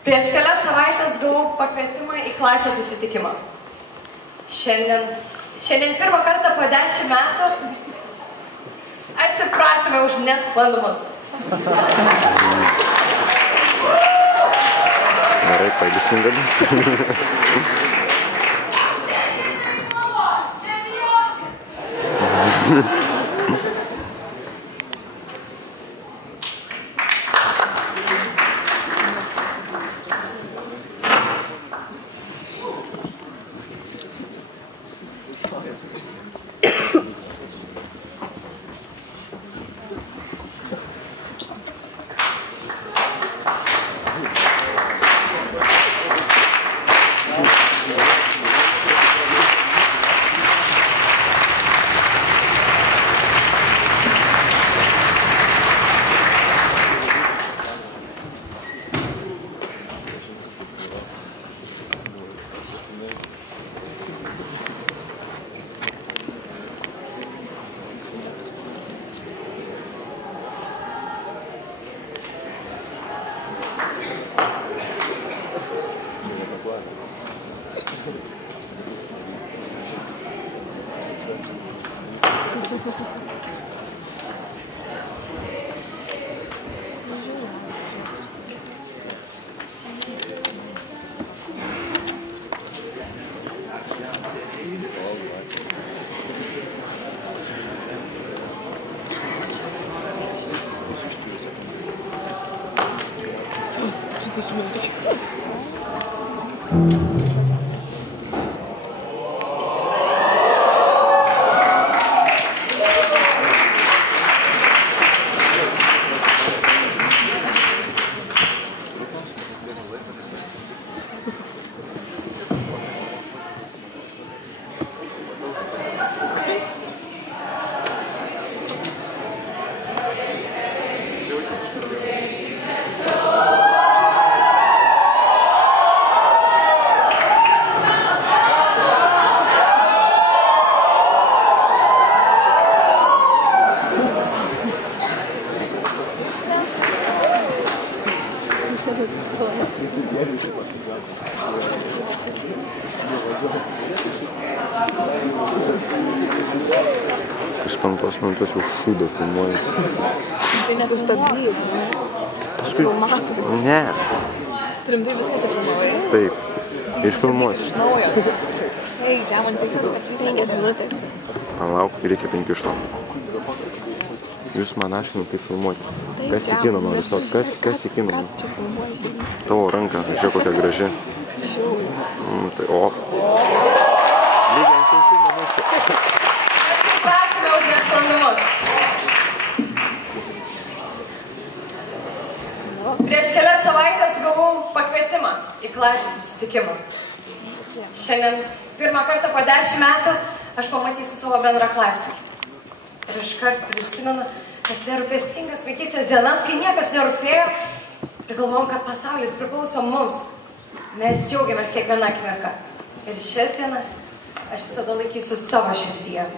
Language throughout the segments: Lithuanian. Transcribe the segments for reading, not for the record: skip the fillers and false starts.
Prieš kelias savaitės gavau pakvietimą į klasės susitikimą. Šiandien pirmą kartą po 10 metų atsiprašome už nesklandumus. Gerai, paėdysim dalinti. Iš 5 minutės jau šūdą filmuoju. Tai nesustabdyti. Paskui... Jau matus. Ne. Rimtai viską čia filmuoji? Taip. Ir filmuoti. Iš naujo. Ei, čia man 5 minutės. Palauk, reikia 5 iš to. Jūs man aiškinat, kaip filmuoti. Kas į kiną nori savo? Kas į kiną? Ką tu čia filmuoji? Tavo ranka, žiūrėk kokia graži. Tai o. Lygiai ant 5 minučių. Atsiprašome už nesklandumus. Prieš kelias savaitės gavau pakvietimą į klasės susitikimą. Šiandien pirmą kartą po 10 metų aš pamatysiu savo bendraklasės. Ir iškart prisimenu tas nerūpestingas vaikystės dienas, kai niekas nerūpėjo ir galvom, kad pasaulis priklauso mums. Mes džiaugiamės kiekvieną akimirką. Ir šias dienas aš visada laikysiu savo širdyje.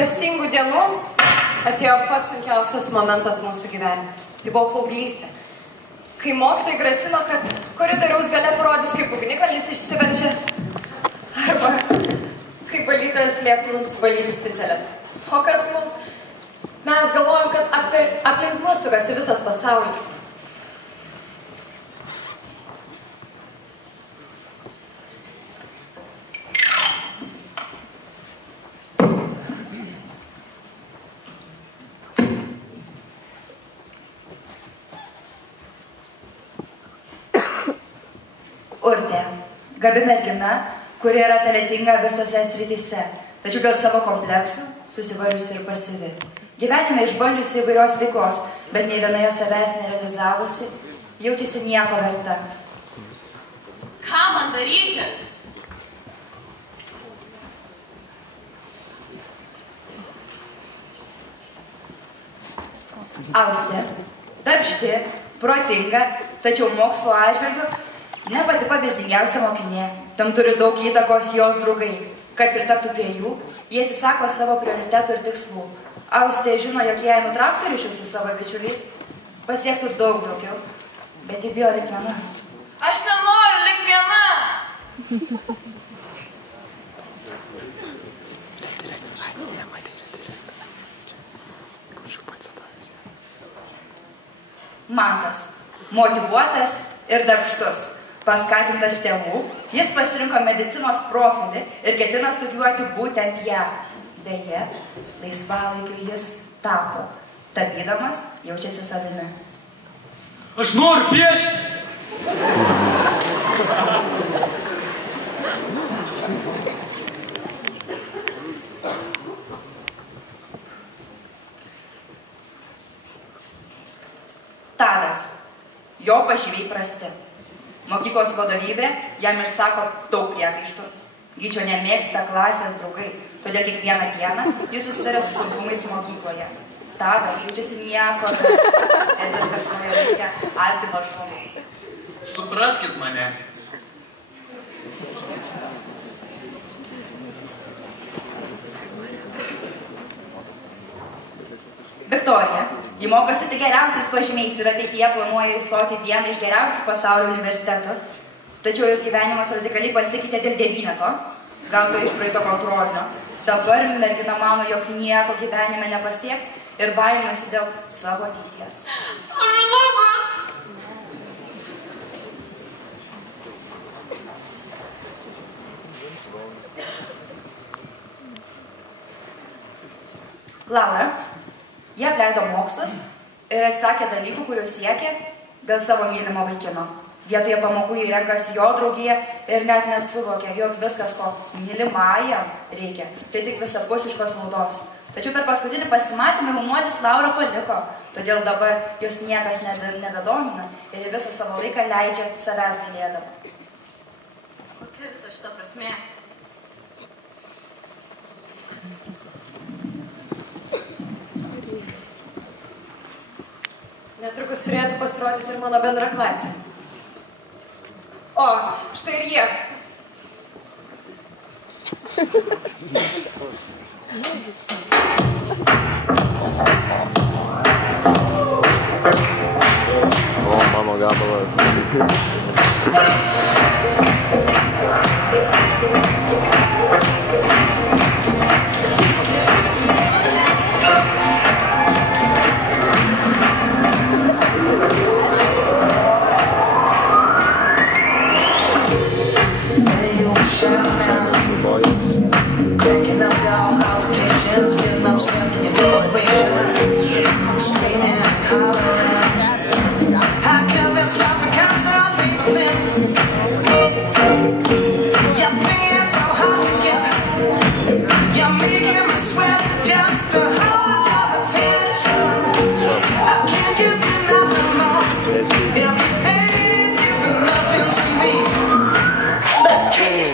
nerūpestingų dienų atėjo pats sunkiausias momentas mūsų gyvenime. Tai buvo paauglystė. Kai mokytojai grasino, kad koridoriaus gale parodys, kaip ugnikalnis išsiveržia, arba kaip valytojas lieps mums valyti spinteles. O kas mums? Mes galvojam, kad aplink mus sukasi visas pasaulis. Urtė, gabi mergina, kuri yra talentinga visose srityse, tačiau dėl savo kompleksų susivariusi ir pasyvi. Gyvenime išbandžiusi įvairios veiklos, bet nei vienoje savęs nerealizavusi, jaučiasi nieko verta. Ką man daryti? Austė, darbšti, protinga, tačiau mokslo atžvilgiu ne pati pavyzdingiausia mokinė. Tam turi daug įtakos jos draugai. Kad pritaptų prie jų, jie atsisako savo prioritetų ir tikslų. Austė žino, jog jei nutrauktų ryšius su savo bičiuliais, pasiektų daug daugiau. Bet ji bijo lik viena. Aš nenoriu lik viena. Mantas. Motyvuotas ir darbštus. Paskatintas tėvų, jis pasirinko medicinos profilį ir ketina studijuoti būtent ją. Beje, laisvalaikiu jis tapo. Tapydamas jaučiasi savimi. Aš noriu piešti! Tadas. Jo pažymiai prasti. Mokyklos vadovybė jam išsako daug priekaištų. Gyčio nemėgsta klasės draugai, todėl kiekvieną dieną jis susiduria su sunkumais mokykloje. Tadas jaučiasi nieko, ir viskas man reikia artimo žmogaus. Supraskit mane. Viktorija. Ji mokosi tik geriausiais pažymiais ir ateityje planuoja įstoti į vieną iš geriausių pasaulio universitetų. Tačiau jos gyvenimas radikaliai pasikeitė dėl 9, gauto iš praeito kontrolinio. Dabar mergina mano, jog nieko gyvenime nepasieks ir baiminasi dėl savo ateities. Aš žlugus. Laura. Jie apleido mokslus ir atsisakė dalykų, kurių siekė dėl savo mylimo vaikino. Vietoje pamokų jie renkasi jo draugiją ir net nesuvokė, jog viskas, ko mylimajam reikia, tai tik visapusiškos naudos. Tačiau per paskutinį pasimatymą jaunuolis Laura paliko, todėl dabar jos niekas nebedomina ir visą savo laiką leidžia savęs gailėdama. Kokia viso šita prasmė? Netrukus turėtų pasirodyti ir mano bendra klasė. O, štai ir jie. O, mano gabalas. Cranking up y'all altercations, getting upset, your desperation, screaming and hollering. How can that stop because some people think you're being so hard to get? You're making me sweat just to hold your attention. I can't give you nothing more if you ain't giving nothing to me. Let's kick it.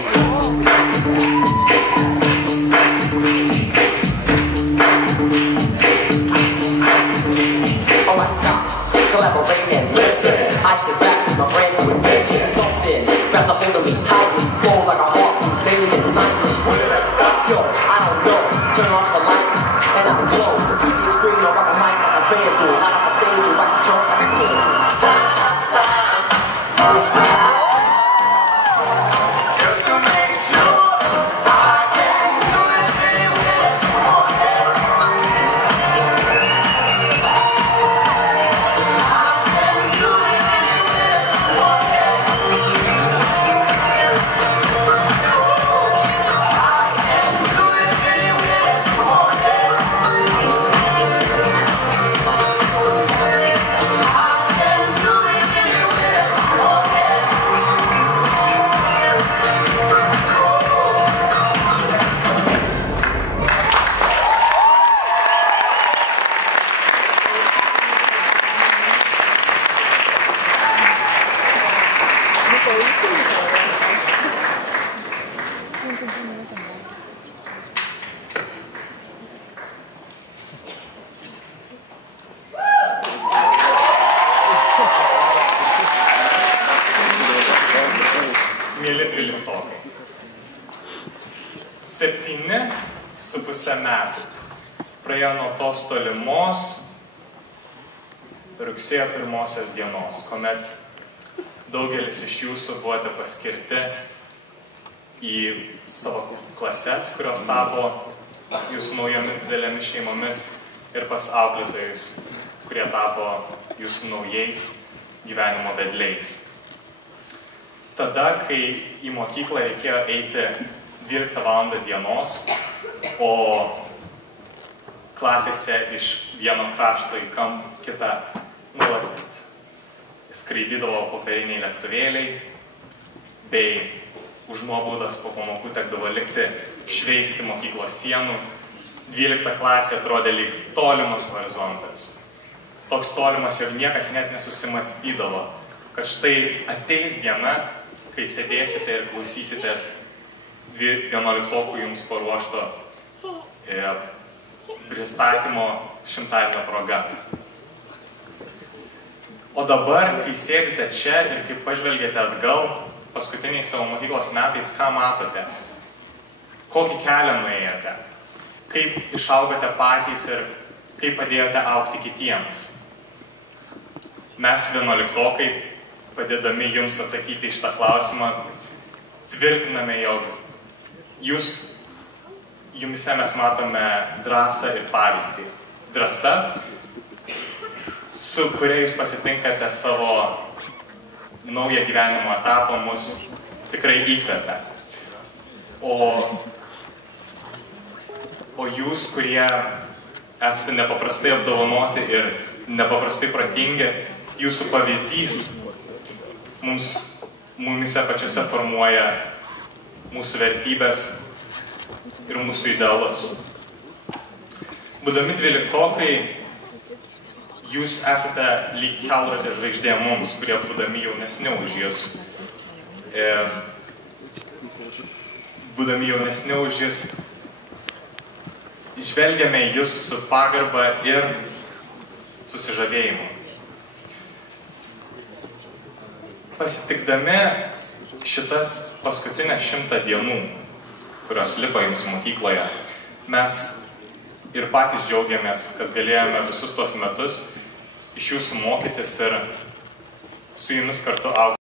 Collaborate and listen. I sit back with my brain with attention. Something grabs a hold of me tightly, flow like a harpoon, daily and nightly. When did that stop? Yo, I don't know. Turn off the lights and I glow. The extreme, I rock a mic like a vandal. Light up a stage and wax a chunk like a king. Just to make sure I can do anything that you want. 7,5 metų praėjo nuo tos tolimos rugsėjo 1 dienos, kuomet daugelis iš jūsų buvote paskirti į savo klases, kurios tapo jūsų naujomis didelėmis šeimomis, ir pas auklėtojus, kurie tapo jūsų naujais gyvenimo vedliais. Tada, kai į mokyklą reikėjo eiti 12 valandą dienos, o klasėse iš vieno krašto į kitą nuolat skraidydavo pokariniai lėktuvėliai, bei už nuobaudas po pamokų tekdavo likti šveisti mokyklos sienų, 12 klasė atrodė lyg tolimas horizontas. Toks tolimas, jog niekas net nesusimastydavo, kad štai ateis diena, kai sėdėsite ir klausysitės 11-okų jums paruošto pristatymo 100-dienio proga. O dabar, kai sėdite čia ir kai pažvelgėte atgal, paskutiniais savo mokyklos metais, ką matote? Kokį kelią nuėjote? Kaip išaugote patys ir kaip padėjote augti kitiems? Mes 11-okai, padėdami jums atsakyti į šitą klausimą, tvirtiname, jog jumise mes matome drąsą ir pavyzdį. Drąsa, su kuria jūs pasitinkate savo naują gyvenimo etapą, mus tikrai įkvepia. O jūs, kurie esate nepaprastai apdovanoti ir nepaprastai protingi, jūsų pavyzdys mumise pačiose formuoja mūsų vertybės ir mūsų idealus. Būdami 12-okai, jūs esate lyg kelrodė žvaigždė mums, kurie būdami jaunesni už jūs. Būdami jaunesni už jūs, žvelgiame jūs su pagarba ir susižavėjimu. Pasitikdami šitas paskutinės 100 dienų, kurios liko jums mokykloje, mes ir patys džiaugiamės, kad galėjome visus tos metus iš jūsų mokytis ir su jumis kartu augti.